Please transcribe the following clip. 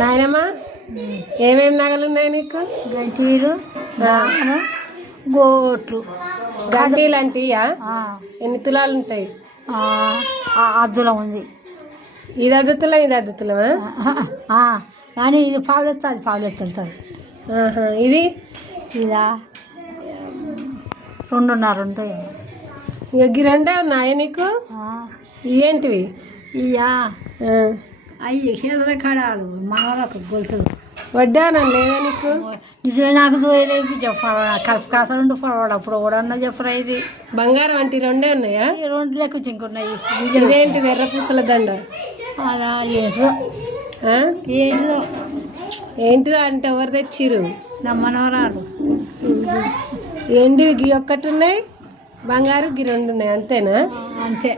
నాయనమ్మా ఏమేమి నగలు ఉన్నాయి నీకు? గంటీలు, గోట్లు, గంటీలు అంటీయా? ఎన్ని తులాలు ఉంటాయి? అద్దులం ఉంది. ఇది అద్దుతులం, ఇది అద్దుతులమా? కానీ ఇది పావులెత్తాలి, పావులెత్తాలి. ఇది ఇదా 2.5 ఉంటాయి. ఇక రెండే ఉన్నాయా నీకు? ఏంటివి? ఇయ్యా అయ్యి చేతుల కడాలు, మనవలకు గొలుసులు. వడ్డానం లేదా నీకు? నిజమే, నాకు దోయలేదు చెప్పాలి. కాసలుండి పొడవాడు అప్పుడు కూడా అన్న చెప్పరా. ఇది బంగారం అంటే 2 ఉన్నాయా? 2 లెక్క చింకున్నాయి. ఇదేంటిది? ఎర్ర పూసల దండ. అలా ఏంటిదో ఏంటిదో ఏంటిదో అంటే ఎవరు తెచ్చిరు? నా మనవరాలు. ఏంటివి? గీ ఒక్కటి ఉన్నాయి బంగారు, గీ 2 ఉన్నాయి, అంతేనా? అంతే.